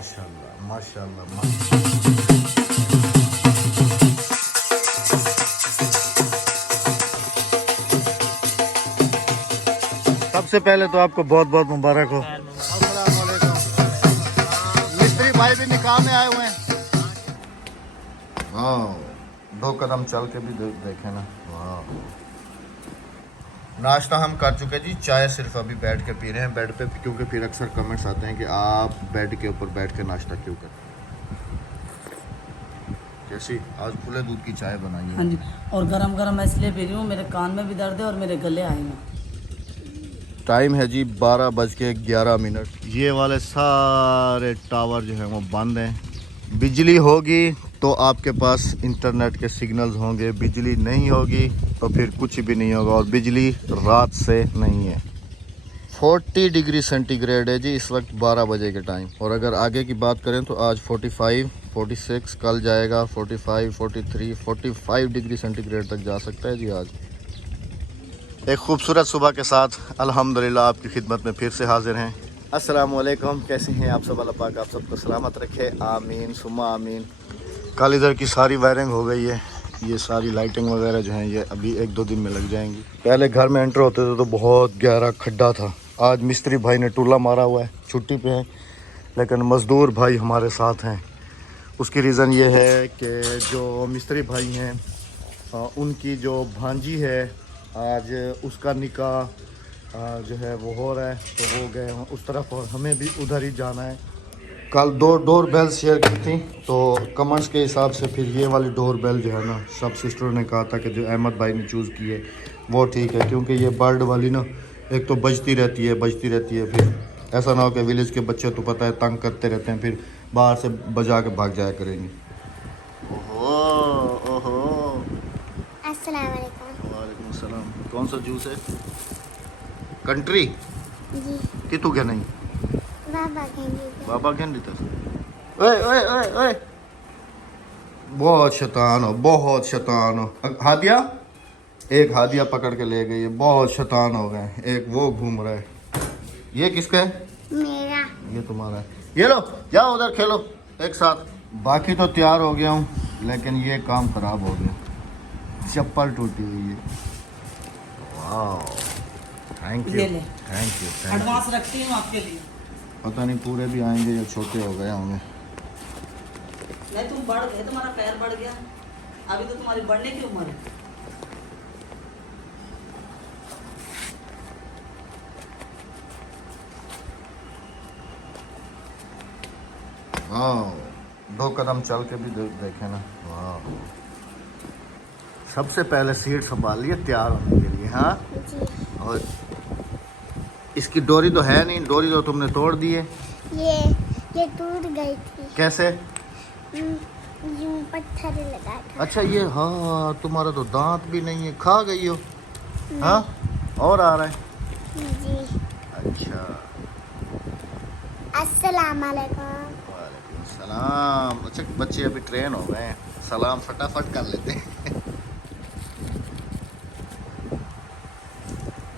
माशाल्लाह माशाल्लाह सबसे पहले तो आपको बहुत बहुत मुबारक हो। अस्सलाम वालेकुम। मिस्त्री भाई भी निकाह में आए हुए हैं। वाह, 2 कदम चल के भी देखे ना। वाह, नाश्ता हम कर चुके जी, चाय सिर्फ अभी बैठ के पी रहे हैं बेड पे, क्योंकि फिर अक्सर कमेंट्स आते हैं कि आप बेड के ऊपर बैठ के नाश्ता क्यों करते हैं। जैसी आज खुले दूध की चाय बनाई है। हाँ जी, और गरम गरम मैं इसलिए पी रही हूँ, मेरे कान में भी दर्द है और मेरे गले आए हैं। टाइम है जी 12:11। ये वाले सारे टावर जो हैं वो बंद हैं। बिजली होगी तो आपके पास इंटरनेट के सिग्नल्स होंगे, बिजली नहीं होगी तो फिर कुछ भी नहीं होगा। और बिजली रात से नहीं है। 40 डिग्री सेंटीग्रेड है जी इस वक्त 12 बजे के टाइम। और अगर आगे की बात करें तो आज 45, 46, कल जाएगा 45, 43, 45 डिग्री सेंटीग्रेड तक जा सकता है जी आज। एक खूबसूरत सुबह के साथ अल्हम्दुलिल्लाह आपकी खिदमत में फिर से हाजिर हैं। अस्सलाम वालेकुम, कैसे हैं आप सब? अल्लाह पाक आप सबको सलामत रखे, आमीन सुम्मा आमीन। कल इधर की सारी वायरिंग हो गई है, ये सारी लाइटिंग वगैरह जो हैं ये अभी 1-2 दिन में लग जाएंगी। पहले घर में एंटर होते थे तो बहुत गहरा खड्डा था। आज मिस्त्री भाई ने टूला मारा हुआ है, छुट्टी पे है, लेकिन मज़दूर भाई हमारे साथ हैं। उसकी रीज़न ये है कि जो मिस्त्री भाई हैं उनकी जो भांजी है आज उसका निकाह जो है वो हो रहा है, तो वो गए हैं उस तरफ और हमें भी उधर ही जाना है। कल 2 डोर बेल शेयर की थी, तो कमेंट्स के हिसाब से फिर ये वाली डोर बेल जो है ना, सब सिस्टरों ने कहा था कि जो अहमद भाई ने चूज़ की है वो ठीक है, क्योंकि ये बर्ड वाली ना एक तो बजती रहती है, फिर ऐसा ना हो कि विलेज के बच्चे तो पता है तंग करते रहते हैं, फिर बाहर से बजा के भाग जाया करेंगे। ओहो ओहो, अस्सलाम वालेकुम। वालेकुम सलाम। कौन सा जूस है? कंट्री जी कि तू क्या नहीं बाबा कहेंगे बाबा क्या नहीं था। ओए ओए ओए ओए, बहुत शैतान हो। हादिया, एक हादिया पकड़ के ले गई है, बहुत शैतान हो गए। एक वो घूम रहा है। ये किसका है? मेरा। ये तुम्हारा है। ये लो, जाओ उधर खेलो एक साथ। बाकी तो तैयार हो गया हूँ, लेकिन ये काम खराब हो गया, चप्पल टूटी हुई है। वाह, थैंक यू ये ले, थैंक यू। एडवांस रखती हूँ आपके लिए। पता नहीं पूरे भी आएंगे या छोटे हो गए होंगे। नहीं, तुम बढ़ गए, तुम्हारा पैर बढ़ गया, अभी तो तुम्हारी बढ़ने की उम्र है। वाह, 2 कदम चल के भी देखे ना। वाह, सबसे पहले सीट संभाल लिए तैयार होने के लिए। हाँ, जी और इसकी डोरी तो है नहीं, डोरी तो तुमने तोड़ दी है। ये टूट गई थी। कैसे? यूं पत्थर लगा था। अच्छा, ये हाँ, तुम्हारा तो दांत भी नहीं है, खा गई हो। हाँ, और आ रहा है। जी। अच्छा, अस्सलाम वालेकुम। वालेकुम सलाम। अच्छा, बच्चे अभी ट्रेन हो गए हैं, सलाम फटाफट कर लेते हैं।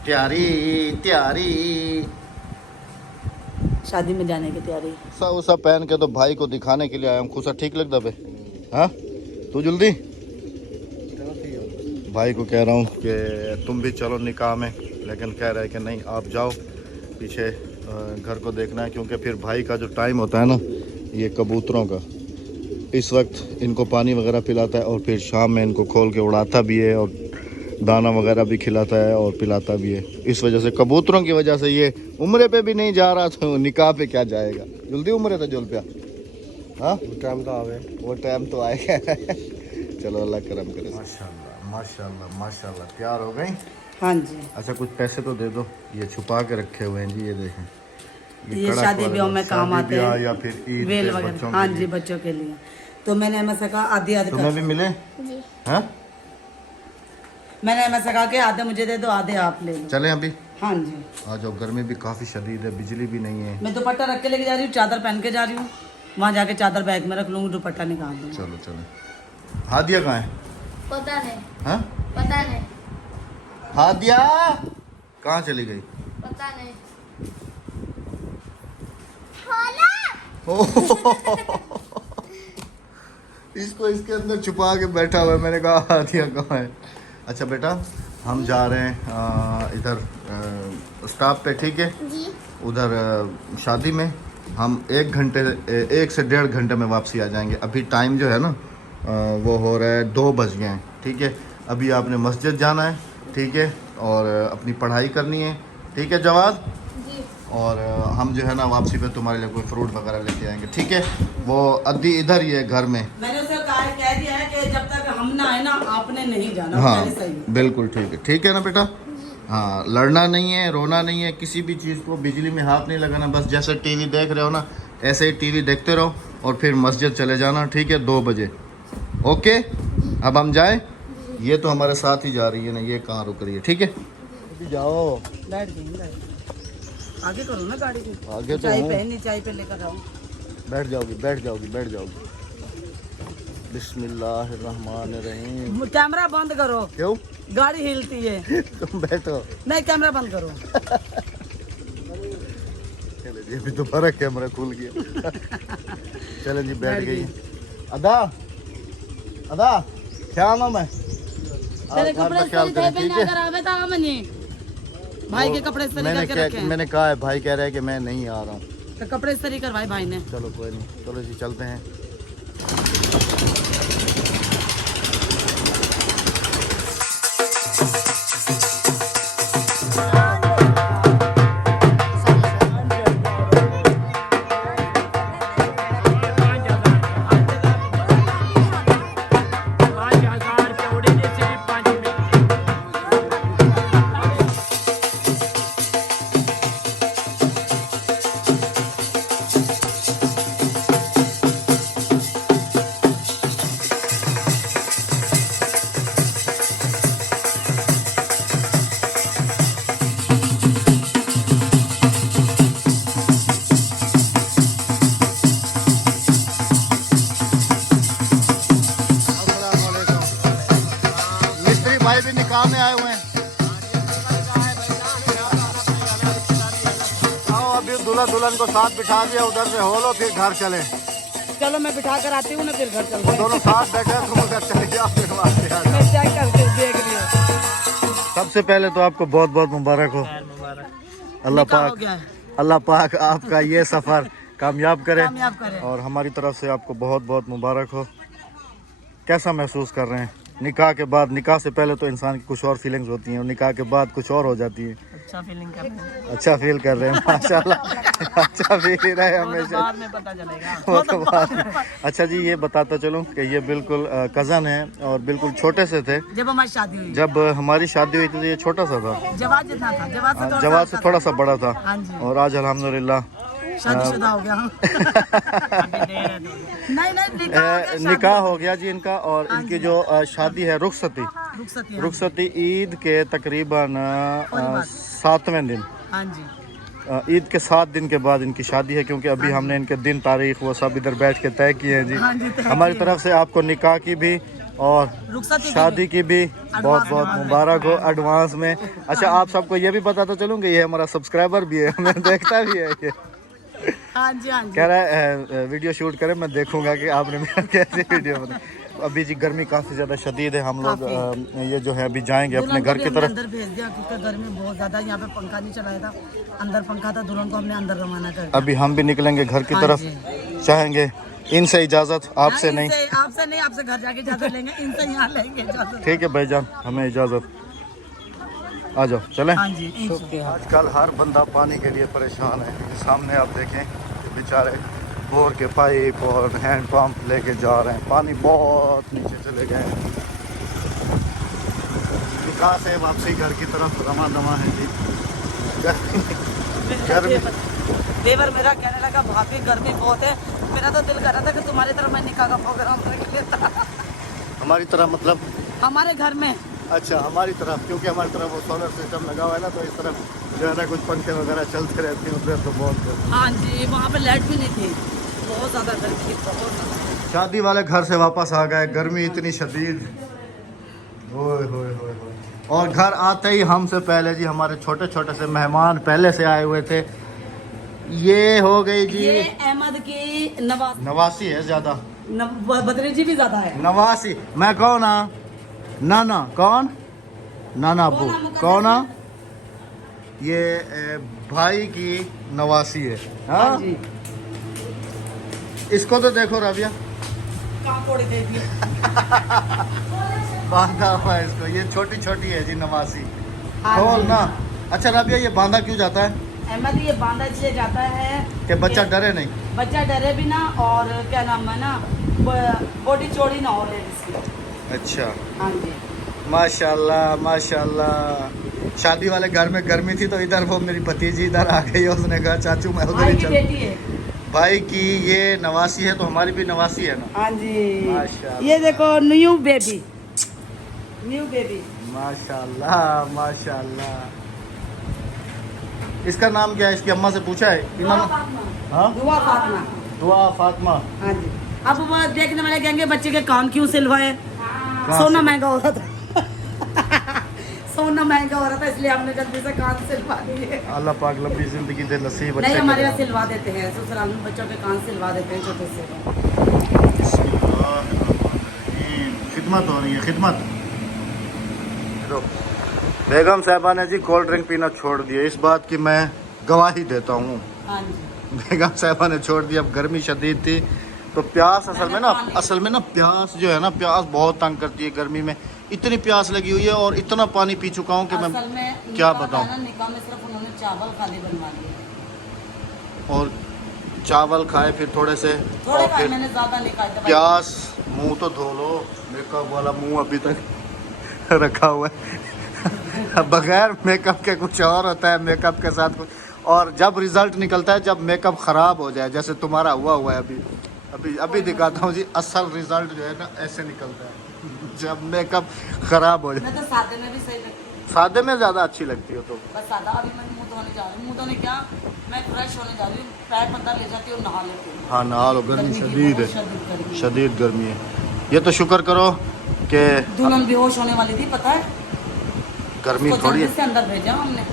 तैयारी शादी में जाने की तैयारी। सब पहन के तो भाई को दिखाने के लिए आया हूँ। खुशा ठीक लगता बे? हाँ, तू जल्दी भाई को कह रहा हूँ कि तुम भी चलो निकाह में, लेकिन कह रहे हैं कि नहीं आप जाओ, पीछे घर को देखना है, क्योंकि फिर भाई का जो टाइम होता है ना ये कबूतरों का, इस वक्त इनको पानी वगैरह पिलाता है और फिर शाम में इनको खोल के उड़ाता भी है और दाना वगैरह भी खिलाता है और पिलाता भी है। इस वजह से कबूतरों की वजह से ये उम्रे पे भी नहीं जा रहा, तो निकाह पे क्या जाएगा? जल्दी उम्र तो जुल पिया। हाँ, टाइम तो आवे, वो टाइम तो आएगा। चलो अल्लाह करम करे। माशाल्लाह माशाल्लाह माशाल्लाह, तैयार हो गई? हाँ जी, अच्छा, कुछ पैसे तो दे दो, ये छुपा के रखे हुए हैं जी, ये देखें। ये कड़क शादी वाले ब्याह में काम शादी आते ब्याह हैं, या फिर ईद वेल पे वगैरह। बच्चों हाँ के जी, लिए। बच्चों के लिए। तो मैंने हमें से कहा आधी आधी तुम्हें भी मिले? जी हाँ, मैंने हमें से कहा कि आधे मुझे दे दो, आधे आप ले लो। चले अभी? हाँ जी, आ जाओ, गर्मी भी काफ़ी शदीद है, बिजली भी नहीं है। मैं दुपट्टा रख के लेके जा रही हूँ, चादर पहन के जा रही हूँ, वहाँ जाके चादर बैग में रख लूँगी, दुपट्टा निकाल दूँगी। चलो चलो। हादिया कहाँ है? पता नहीं। हाँ, पता नहीं। हादिया कहाँ चली गई? पता नहीं। इसको इसके अंदर छुपा के बैठा हुआ है। मैंने कहा हाथिया कहाँ है। अच्छा बेटा हम जा रहे हैं इधर स्टॉप पे, ठीक है। जी। उधर शादी में हम 1 से 1.5 घंटे में वापसी आ जाएंगे। अभी टाइम जो है ना वो हो रहा है 2 बज गए हैं, ठीक है। अभी आपने मस्जिद जाना है, ठीक है, और अपनी पढ़ाई करनी है, ठीक है जवाद। जी। और हम जो है ना वापसी पे तुम्हारे लिए कोई फ्रूट वगैरह लेके आएंगे, ठीक है। वो अद्दी इधर ही है घर में। मैंने उसे कह दिया है कि जब तक हम ना आए ना आपने नहीं जाना। हाँ पहले सही है। बिल्कुल ठीक है ना बेटा। हाँ लड़ना नहीं है, रोना नहीं है, किसी भी चीज़ को बिजली में हाथ नहीं लगाना। बस जैसे टीवी देख रहे हो ना ऐसे ही टीवी देखते रहो और फिर मस्जिद चले जाना, ठीक है, 2 बजे। ओके अब हम जाए। ये तो हमारे साथ ही जा रही है ना, ये कहाँ रुक रही है, ठीक है। अभी जाओ, बैठ गई आगे करो ना गाड़ी की। आगे तो चाय हूँ। पे चाय पे लेकर आओ। बैठ जाओगी। बिस्मिल्लाहिर्रहमानिर्रहीम। कैमरा बंद करो, क्यों? गाड़ी हिलती है। तुम बैठो। नहीं कैमरा बंद करो। चले जी अभी दोबारा कैमरा खुल गया। चले जी बैठ गई। अदा क्या नाम है? तेरे आप घर कपड़े का ख्याल करें, ठीक है। अगर आवे तो आमनी भाई के कपड़े इस्त्री करके रखे हैं। मैंने कहा है, भाई कह रहा है कि मैं नहीं आ रहा हूँ। तो कपड़े इस्त्री करवाए भाई ने। चलो कोई नहीं, चलो जी चलते हैं। मिस्त्री भाई भी निकाह में आए हुए हैं। आओ अभी दूल्हा दुल्हन को साथ बिठा दिया, उधर से हो लो फिर घर चले। चलो मैं बिठा कर आती हूँ ना फिर घर चलते हैं। दोनों साथ बैठे हैं, तुम उधर चले जाओ फिर वापस आ जाओ। मैं चेक करके देख रही हूँ। सबसे पहले तो आपको बहुत बहुत मुबारक हो। अल्लाह पाक आपका ये सफ़र कामयाब करे और हमारी तरफ से आपको बहुत बहुत मुबारक हो। कैसा महसूस कर रहे हैं निकाह के बाद? निकाह से पहले तो इंसान की कुछ और फीलिंग्स होती हैं और निकाह के बाद कुछ और हो जाती है। अच्छा फील कर रहे हैं माशाल्लाह। अच्छा फील रहा है हमेशा, बाद में पता चलेगा। वो तो बात है। अच्छा जी ये बताता चलूँ कि ये बिल्कुल कज़न है और बिल्कुल छोटे से थे जब हमारी शादी हुई। जब हमारी शादी हुई थी तो ये छोटा सा था, जवाब जितना था, जवाब से थोड़ा सा बड़ा था। हाँ जी। और आज अल्हम्दुलिल्लाह शादीशुदा हो गया। नहीं निकाह हो गया जी इनका। और इनकी जो शादी है रुखसती ईद के तकरीबन 7वें दिन। हाँ जी। ईद के 7 दिन के बाद इनकी शादी है, क्योंकि अभी हमने इनके दिन तारीख वो सब इधर बैठ के तय किए हैं जी। हाँ जी, हमारी तरफ से आपको निकाह की भी और शादी की भी बहुत बहुत मुबारक हो एडवांस में। अच्छा आप सबको ये भी बताता चलूँ कि ये हमारा सब्सक्राइबर भी है, हमें देखता भी है ये। हाँ जी, हाँ जी। कह रहा है वीडियो शूट करें, मैं देखूंगा कि आपने मेरा कैसी वीडियो बनाई। अभी जी गर्मी काफ़ी ज़्यादा शदीद है। हम लोग ये जो है अभी जाएंगे अपने घर की तरफ। अंदर भेज दिया क्योंकि गर्मी बहुत ज़्यादा। यहाँ पे पंखा नहीं चलाया था, अंदर पंखा था, दुल्हन को हमने अंदर रवाना कर दिया। अभी हम भी निकलेंगे घर की तरफ, चाहेंगे इनसे इजाज़त, आपसे नहीं। आपसे घर जाके इजाज़त लेंगे, इनसे यहाँ लेंगे इजाज़त। ठीक है भाईजान हमें इजाज़त, आ जाओ चलें। हाँ जी। आजकल हर बंदा पानी के लिए परेशान है। सामने आप देखें बेचारे बोर के पाइप और हैंड पंप लेके जा रहे हैं, पानी बहुत नीचे चले गए हैं। निकाह से वापसी घर की तरफ रवा दवा है जी। गर्मी देवर मेरा कहने लगा भाभी गर्मी बहुत है। मेरा तो दिल कर रहा था कि तुम्हारी तरफ मैं निकाह का प्रोग्राम करके लेता। हमारी तरफ मतलब हमारे घर में। अच्छा हमारी तरफ, क्योंकि हमारी तरफ वो सोलर सिस्टम लगा हुआ है ना, तो इस तरफ जो है ना कुछ पंखे वगैरह चलते रहते हैं। उधर तो बहुत हाँ जी, वहाँ पे लाइट भी नहीं थी, बहुत ज़्यादा गर्मी थी, बहुत ज़्यादा। शादी वाले घर से वापस आ गए, गर्मी इतनी शदीद। ओए होए होए होए। और घर आते ही हमसे पहले जी हमारे छोटे छोटे से मेहमान पहले से आए हुए थे। ये हो गई जी ये अहमद की नवाज 89 है ज्यादा, बदरी जी भी ज्यादा है। 89। मैं कौन आ नाना, कौन नाना अबू, कौन आ ये भाई की 89 है। हाँ हाँ जी, इसको तो देखो रबिया, कहाँ कोड़ी दे दिए। बांधा हुआ है इसको, ये छोटी छोटी है जी 89। हाँ खोल जी। ना। अच्छा रबिया, ये बांधा क्यों जाता है अहमद ये बांधा इसलिए जाता है कि बच्चा कि डरे नहीं? बच्चा डरे भी ना, और क्या नाम है ना, बॉडी चौड़ी ना हो रही इसकी। अच्छा, हाँ जी। माशाल्लाह माशाल्लाह। शादी वाले घर में गर्मी थी तो इधर वो मेरी भतीजी इधर आ गई, उसने कहा चाचू मैं उधर भाई ही की चल। बेटी है। भाई की ये 89 है तो हमारी भी 89 है ना। हाँ जी, माशाल्लाह। ये देखो न्यू बेबी, न्यू बेबी। माशाल्लाह माशाल्लाह। इसका नाम क्या है? इसकी अम्मा से पूछा है दुआ इन्होंने? फातिमा। हाँ, दुआ फातिमा। दुआ फातिमा। हाँ जी। अब वो देखने वाले कहेंगे बच्चे के कान क्यों सिलवाए, सोना से? महंगा हो रहा था। सोना महंगा हो रहा था इसलिए हमने जल्दी से कान सिलवा दिए। अल्लाह पाक लंबी जिंदगी दे, नसीब नहीं, अच्छे हमारे करे। यहाँ सिलवा देते हैं, ससुराल में बच्चों के कान सिलवा देते हैं छोटे से। खिदमत हो रही है, खिदमत। बेगम साहबा ने जी कोल्ड ड्रिंक पीना छोड़ दिया, इस बात की मैं गवाही देता हूँ। हाँ जी। बेगम साहबा ने छोड़ दिया। अब गर्मी शदीद थी तो प्यास असल में ना प्यास जो है ना, प्यास बहुत तंग करती है गर्मी में। इतनी प्यास लगी हुई है और इतना पानी पी चुका हूँ कि मैं असल में क्या निकाह बताऊं। था ना, निकाह में सिर्फ उन्होंने चावल खाली बनवा दिए और चावल खाए फिर थोड़े से, थोड़े और खाए, फिर मैंने ज्यादा नहीं खाए दवाई। प्यास। मुंह तो धो लो, मेकअप वाला मुंह अभी तक रखा हुआ है। बगैर मेकअप के कुछ और होता है, मेकअप के साथ कुछ और। जब रिजल्ट निकलता है, जब मेकअप खराब हो जाए, जैसे तुम्हारा हुआ है अभी अभी अभी दिखाता हूँ जी, असल रिजल्ट जो है ना ऐसे निकलता है जब मेकअप खराब हो जाए। मैं तो सादे में भी सही लगती हूँ, सादे में ज्यादा अच्छी लगती हो तो। बस सादा। अभी मैं मुंह धोने जा रही हूँ, मुंह धोने क्या, मैं फ्रेश होने जा रही हूँ, पैर पर्दा ले जाती हूँ, नहा लेती हूँ। हाँ नहा लो, गर्मी की शदीद बहुत है, शदीद गर्मी है। शदीद गर्मी है। ये तो शुक्र करो कि दुल्हन बेहोश होने वाली थी, पता है, गर्मी उसको थोड़ी जल्दी है। से अंदर भेजा हमने।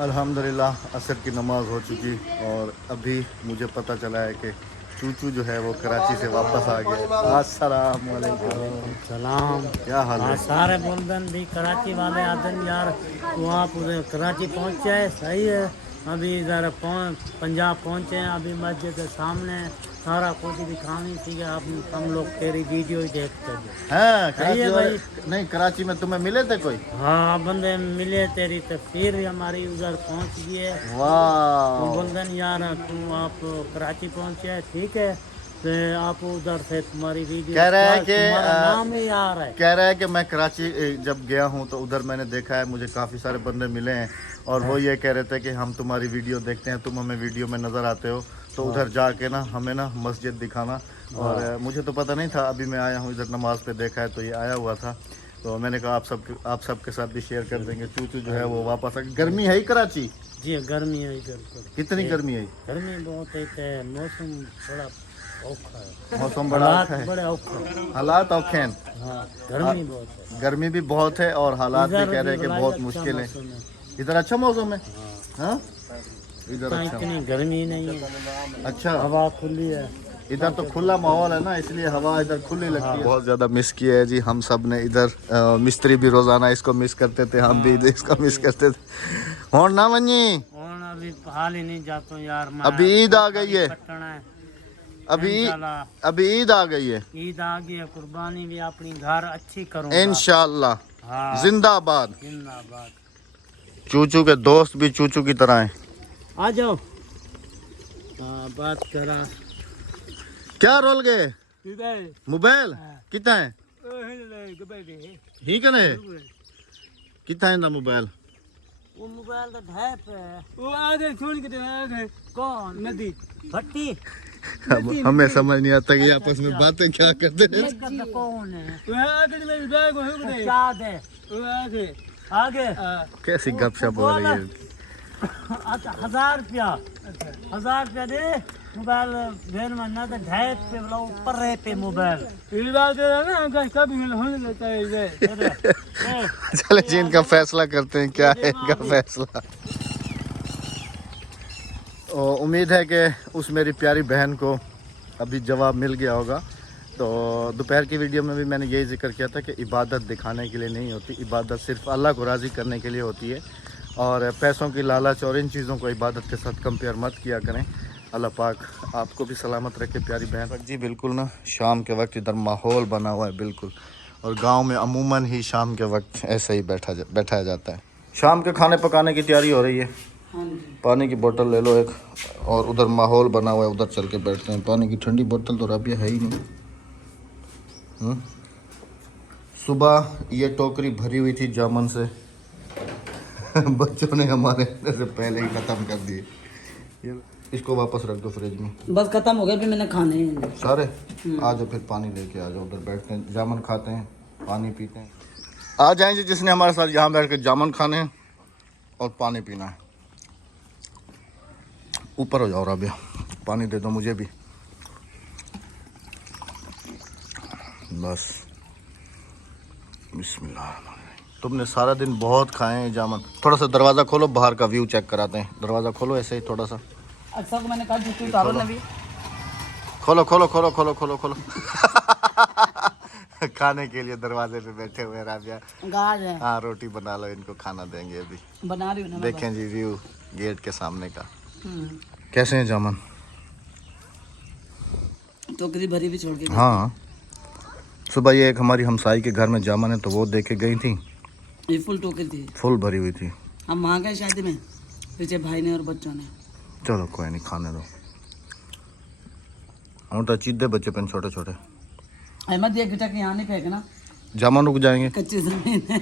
अल्हम्दुलिल्लाह असर की नमाज हो चुकी और अभी मुझे पता चला है कि चूचू जो है वो कराची से वापस आ गया। अस्सलाम वालेकुम। सलाम। क्या हाल हाँ है? सारे बोलदन भी कराची वाले आदन यार, वहाँ पूरे कराची पहुँचे है, सही है। अभी इधर पंजाब पहुँचे हैं, अभी मस्जिद के सामने सारा कुछ दिखानी थी। आप हम लोग तेरी वीडियो ही देखते थे। हाँ, सही है भाई। नहीं कराची में तुम्हें मिले थे कोई? हाँ बंदे मिले, तेरी तस्वीर हमारी उधर पहुँच गई है। वाह। बोलदन यार तुम आप कराची पहुँचे है, ठीक है, तो आप उधर से तुम्हारी वीडियो कह रहा है कि तुम्हारा नाम ही आ रहा है। कह रहा है कि मैं कराची जब गया हूँ तो उधर मैंने देखा है, मुझे काफ़ी सारे बंदे मिले हैं और वो ये कह रहे थे कि हम तुम्हारी वीडियो देखते हैं, तुम हमें वीडियो में नज़र आते हो, तो उधर जाके ना हमें ना मस्जिद दिखाना। और मुझे तो पता नहीं था, अभी मैं आया हूँ इधर नमाज पे देखा है तो ये आया हुआ था, तो मैंने कहा आप सबके साथ भी शेयर कर देंगे। चूचू जो है वो वापस आ। गर्मी है ही कराची? जी गर्मी है इधर तो। कितनी गर्मी है? गर्मी बहुत है, मौसम थोड़ा औखा है, मौसम बड़ा हालात औखा है, बड़े औखे हैं। हालात औखे हैं। हाँ गर्मी बहुत है। गर्मी भी बहुत है और हालात भी इधर कह रहे हैं कि बड़ा बहुत अच्छा मुश्किल है। मौसम है। इधर अच्छा मौसम है? हाँ इधर इतना अच्छा। इतनी गर्मी नहीं है, अच्छा, हवा खुली है। इधर तो खुला माहौल है ना, इसलिए हवा इधर खुली लगती है। बहुत ज़्यादा मिस किया है जी हम सब ने इधर। मिस्त्री भी रोज़ाना इसको मिस करते थे, हम भी इसको मिस करते थे। और ना मनी और अभी हाल ही नहीं जाता हूँ यार मैं। अभी ईद आ गई है, कटना है अभी ईद आ गई है। ईद आ गई है, कुर्बानी भी अपनी घर अच्छी करूँ इंशाल्लाह। हाँ जिंदाबाद। जिंदाबाद। चूचू के दोस्त भी चूचू की तरह हैं। आ जाओ। हाँ बात करा। क्या रोल गए? मोबाइल कितना है? ही कने कितना है ना मोबाइल? वो मोबाइल का ढैप है, वो आगे छोड़ के आगे कौन नदी भट्टी। हमें समझ नहीं आता कि आपस में बातें क्या करते हैं। कौन है? याद है आगे आगे। कैसी गपशप हो रही है। अच्छा 1000 रुपया, 1000 रुपया दे। मोबाइल बहन मानना तो ढाई पे बोला ऊपर रहे पे मोबाइल चले जी इनका फैसला करते हैं, क्या है इनका फैसला। और उम्मीद है कि उस मेरी प्यारी बहन को अभी जवाब मिल गया होगा। तो दोपहर की वीडियो में भी मैंने यही जिक्र किया था कि इबादत दिखाने के लिए नहीं होती, इबादत सिर्फ अल्लाह को राज़ी करने के लिए होती है। और पैसों की लालच और इन चीज़ों को इबादत के साथ कंपेयर मत किया करें। अल्लाह पाक आपको भी सलामत रखे प्यारी बहन जी। बिल्कुल ना, शाम के वक्त इधर माहौल बना हुआ है बिल्कुल, और गांव में अमूमन ही शाम के वक्त ऐसे ही बैठाया जाता है। शाम के खाने पकाने की तैयारी हो रही है। पानी की बोतल ले लो एक, और उधर माहौल बना हुआ है, उधर चल के बैठते हैं। पानी की ठंडी बोतल तो राबिया है ही नहीं। सुबह ये टोकरी भरी हुई थी जामन से बच्चों ने हमारे से पहले ही ख़त्म कर दिए। इसको वापस रख दो फ्रिज में। बस खत्म हो गया, भी मैंने खाने हैं सारे। आ जाओ फिर पानी लेके आ जाओ, उधर बैठते हैं, जामन खाते हैं, पानी पीते हैं। आ जाएं जी जिसने हमारे साथ यहाँ बैठ कर जामन खाने हैं और पानी पीना है। ऊपर हो जाओ राबिया, पानी दे दो मुझे भी बस। बिस्मिल्लाह। तुमने सारा दिन बहुत खाए हैं जामन। थोड़ा सा दरवाज़ा खोलो, बाहर का व्यू चेक कराते हैं। दरवाज़ा खोलो ऐसे ही थोड़ा सा। अच्छा को मैंने कहा जूती उतारो ना भी। खोलो खोलो खोलो खोलो खोलो खोलो खाने के लिए दरवाजे पे बैठे हुए हैं राबिया। गाज है। हाँ रोटी बना लो, इनको खाना देंगे अभी। बना रही हूँ ना। देखें जी व्यू गेट के सामने का। कैसे हैं जामन? टोकरी भरी भी छोड़ के। हाँ सुबह ये एक हमारी हमसाई के घर में जामन है, तो वो देखे गई थी, ये फुल टोकरी थी, फुल भरी हुई थी। हम वहाँ गए शादी में, पीछे भाई ने और बच्चों ने। चलो कोई नहीं, खाने दो। हम तो चीते बच्चे पेन छोटे छोटे। अहमद ये गिटा के यहाँ नहीं फेंकना, जामन रुक जाएंगे। कच्ची जमीन है।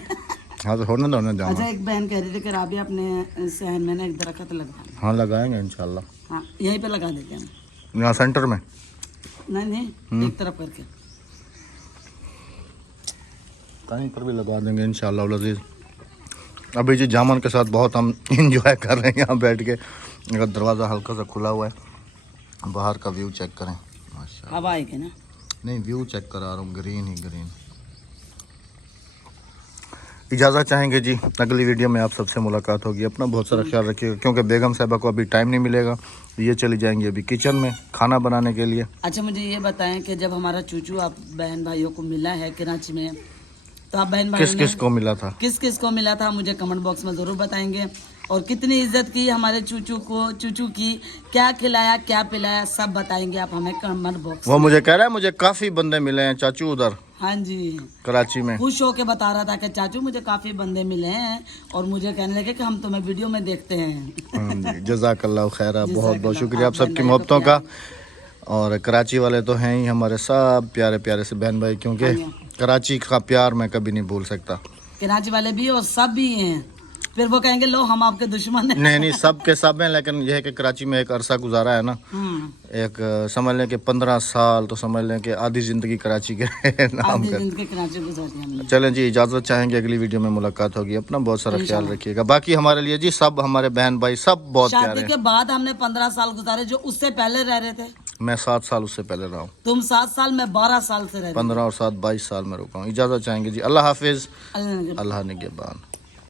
हाँ तो होने दो ना जामन। अच्छा एक बहन कह रही थी कि राबिया अपने सहन में ना एक दरख्त लगाना। हाँ लगाएंगे इंशाल्लाह। हाँ यहीं पे लगा देते हैं। यहाँ सेंटर में? नहीं एक तरफ करके कहीं पर भी लगा देंगे इंशाल्लाह अज़ीज़। अभी जी जामन के साथ बहुत हम इंजॉय कर रहे हैं यहाँ बैठ के। अगर दरवाज़ा हल्का सा खुला हुआ है, बाहर का व्यू चेक करें माशाल्लाह। हवा आएगी ना? नहीं व्यू चेक करा रहा हूँ, ग्रीन ही ग्रीन। इजाज़त चाहेंगे जी, अगली वीडियो में आप सबसे मुलाकात होगी। अपना बहुत सारा ख्याल रखिएगा, क्योंकि बेगम साहिबा को अभी टाइम नहीं मिलेगा, ये चली जाएंगी अभी किचन में खाना बनाने के लिए। अच्छा मुझे ये बताएं कि जब हमारा चूचू आप बहन भाइयों को मिला है कराची में, तो आप बहन भाइयों किस किस को मिला था? किस किस को मिला था मुझे कमेंट बॉक्स में ज़रूर बताएंगे। और कितनी इज्जत की हमारे चूचू को, चूचू की क्या खिलाया क्या पिलाया सब बताएंगे आप हमें कमेंट बॉक्स। वो मुझे कह रहा है मुझे काफ़ी बंदे मिले हैं चाचू उधर। हाँ जी कराची में खुश होके बता रहा था कि चाचू मुझे काफ़ी बंदे मिले हैं, और मुझे कहने लगे कि हम तुम्हें वीडियो में देखते हैं। जज़ाकल्लाह खैरा, बहुत बहुत शुक्रिया आप सबकी मोहब्बतों का। और कराची वाले तो हैं ही हमारे सब प्यारे प्यारे से बहन भाई, क्योंकि कराची का प्यार मैं कभी नहीं भूल सकता। कराची वाले भी और सब भी हैं, फिर वो कहेंगे लो हम आपके दुश्मन हैं। नहीं सब के सब हैं, लेकिन यह है कि कराची में एक अरसा गुजारा है ना, एक समझ लें कि 15 साल, तो समझ लें कि आधी ज़िंदगी कराची के नाम का। कराची गुजारी हमने। चलें जी इजाज़त चाहेंगे, अगली वीडियो में मुलाकात होगी। अपना बहुत सारा ख्याल रखिएगा। बाकी हमारे लिए जी सब हमारे बहन भाई सब बहुत प्यारे शादी हैं। के बाद हमने 15 साल गुजारे, जो उससे पहले रह रहे थे। मैं 7 साल उससे पहले रहा हूँ। तुम 7 साल, मैं 12 साल से रह रही 15 और 7 22 साल में रुका हूँ। इजाज़त चाहेंगे जी, अल्लाह हाफिज़, हूँ। अल्लाह निगहबान।